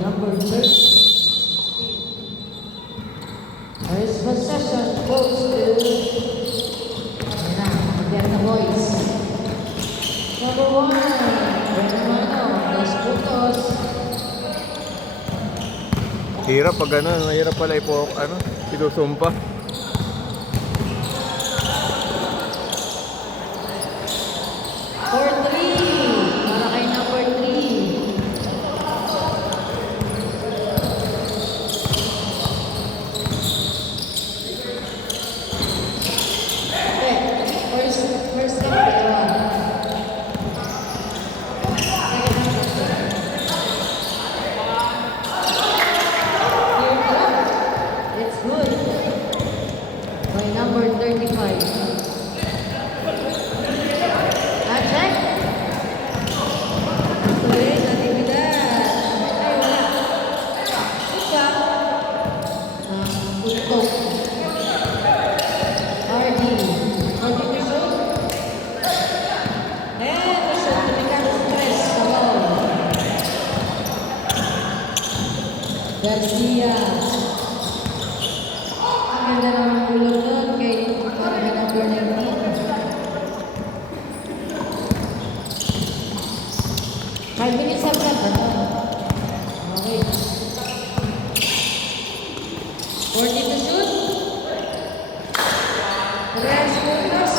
number 13. First possession goes to the boys. Number 1, Benamano, Dos Puntos. Hirap pag gano'n, mahirap pala isusumpa. Garcia. Ang ganda naman ng ulog doon kay number 19. 5 minutes up na ba? Okay. 40 to shoot. Rest focus.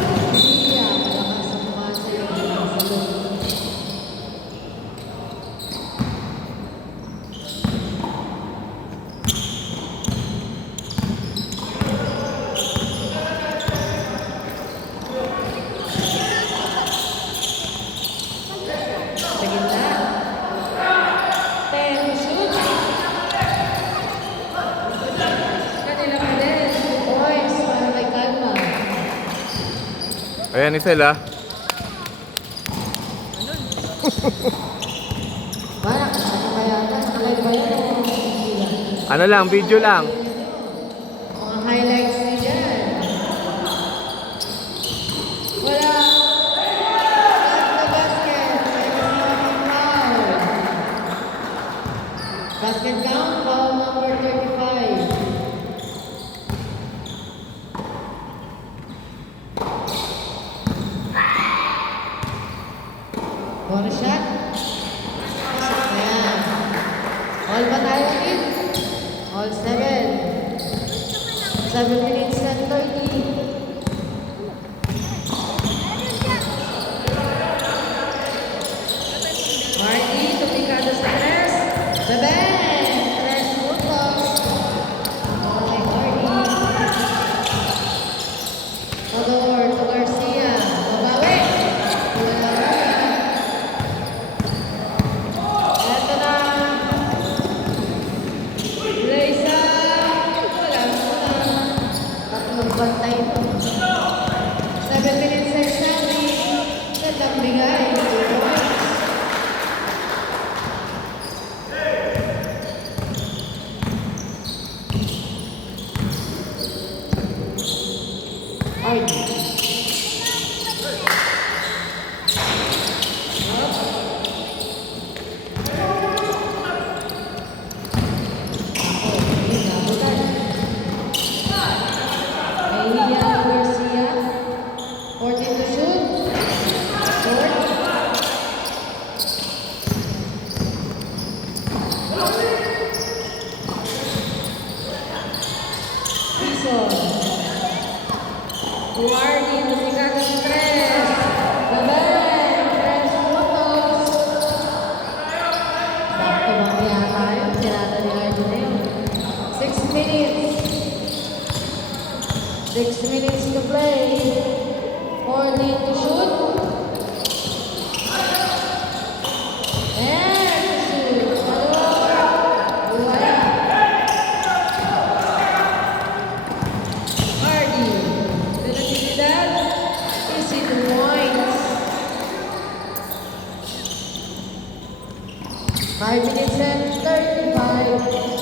Garcia. Malakas ang pumasa yung sa loob. Ayan ni Sel, ah. Ano lang, video lang. Mga highlights niya dyan. Wala. Basket. Basket count, foul number 35. One shot. Ayan. All ba tayo ulit? All 7. 7 minutes and 30. Marty, tumikado sa tres. Bebe! Tres puntos. Okay, Marty. Odor to Garcia. Babawi. Eto na. Leysa. Wala na. Tatlong bantay ito. 7 minutes and 30. Gandang bigay. Marty, tumikado sa tres. Babay, tres puntos. Bakto mamaya tayo. Tirada ni Arjo na yun. 6 minutes. 6 minutes to play. 14 to shoot. And shoot. Wala. Marty. Pinagsisidad. Easy to points. 5 minutes and 35.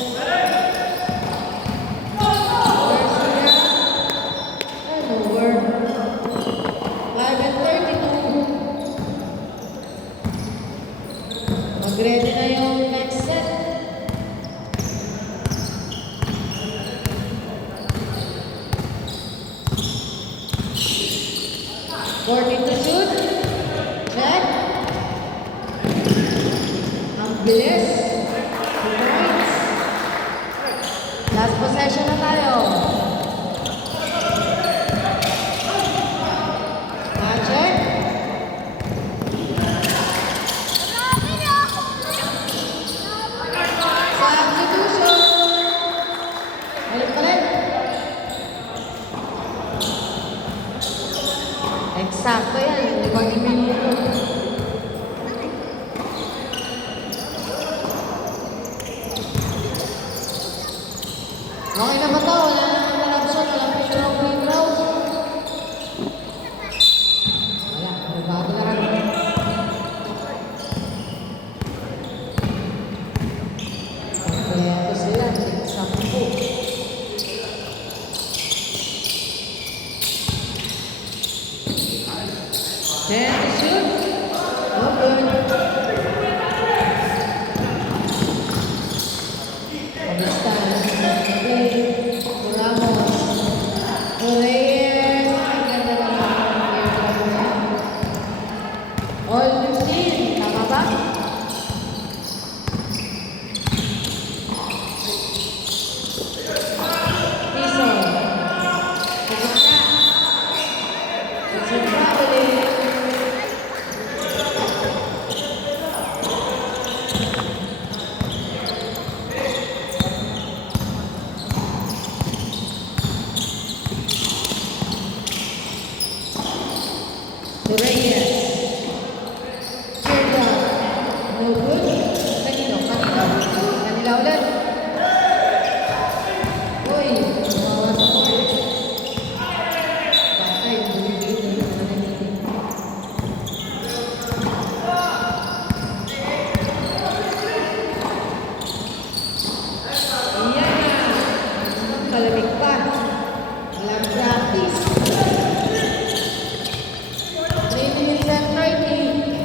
Mag-ready na yung next set. 14 to shoot. Check. Ang bilis. 2 points. Last possession na tayo. Check. Substitution. Balik. Eksakto yan. 5 minuto. Okay na ba ito? Wala na interruption. Walang free throw. Wala. Bago na rin. Kompleto sila. 10. Then to shoot. No good. Pabista. Okay. Ramos. Reyes. Ang ganda naman. All 15. Tama ba? Piso. Pagod na. It's a traveling. Reyes. Circle. No good. Kanino? Kanila ulit. Uy. Bawas ako. Patay. Bumibili. Ayan na. Kalamig pa. Walang practice. 3 minutes and 30.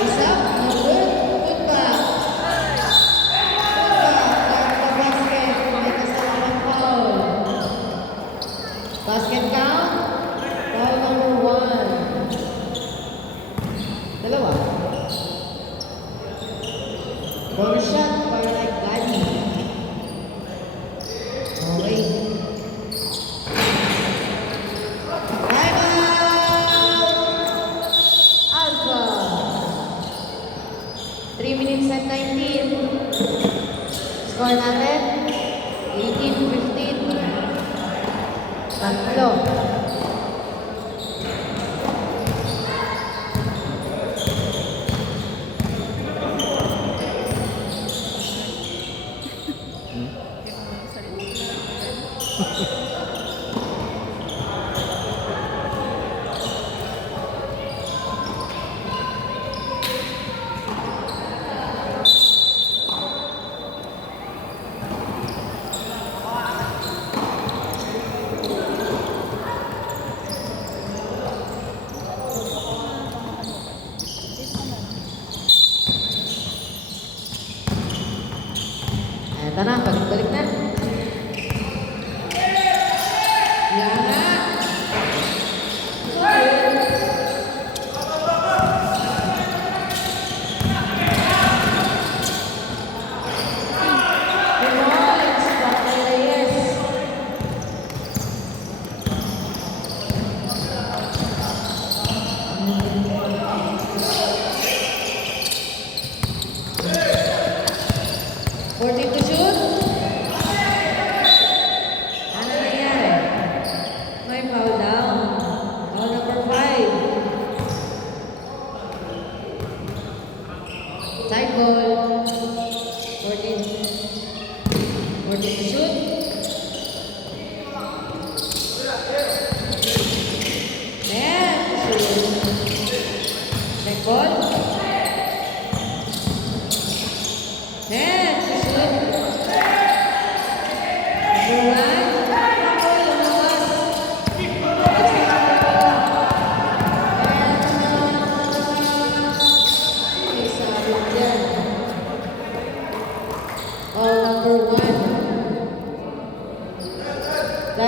Isa, no good. Good back. Back to basket. May kasamang foul. Basket count. Foul number 1. Dalawa. Bonus shot para like Gani. Okay. Time out! Alpha. 3 minutes and 19. Score natin, 18-15. Tatlo. Eto na, balik-balik na. Yan na. Points, Dr. Reyes. Fourteen to shoot. Ano nangyari? May foul down. Foul number 5. Side ball. 14. 14 to shoot. Ayan, to shoot. Check ball. Ayan, to shoot. Number 1. Ako, lumabas.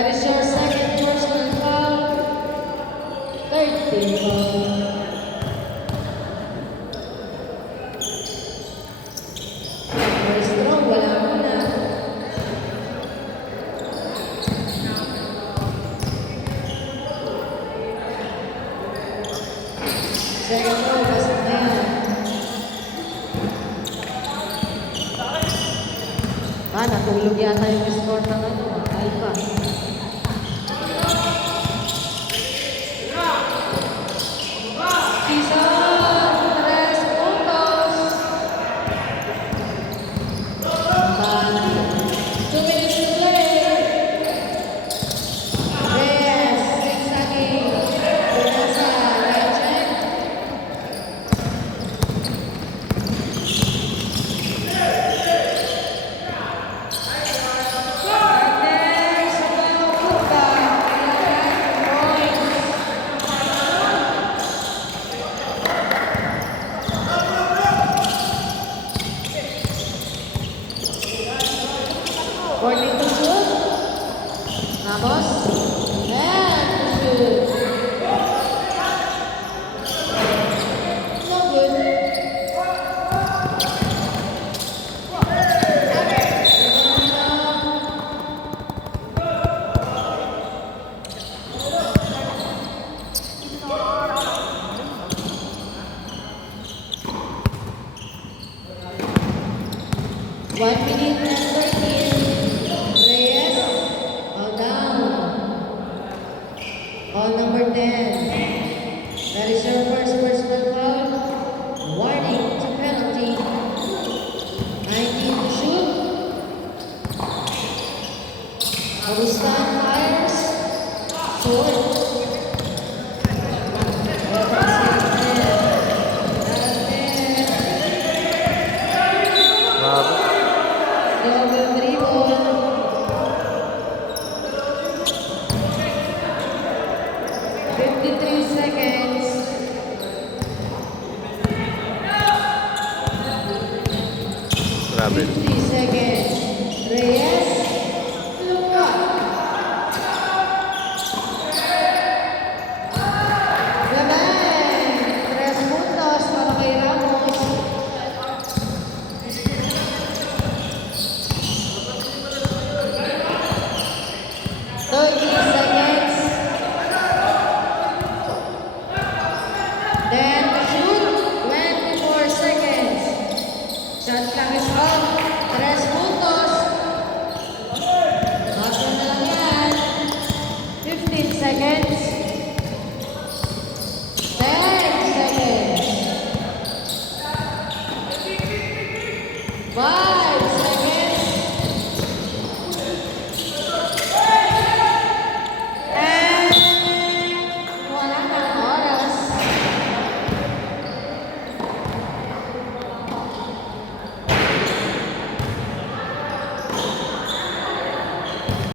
That is your second personal foul. Third team foul. First throw, wala muna. Second throw, pasok na yan. Natulog yata yung score ng Alpha. Season, 3 puntos. 2 minutes to play. Reyes, 6 again. Pinasa, right check. Next, Baucuca, 11 points. According to shoot. Ramos. And to shoot. No good. One minute and 13. Reyes, all down. Ball number 10. That is your first personal foul. Warning to penalty. 19 to shoot. Agustan fires. Short. Grabe. Double dribble. 53 seconds. Grabe.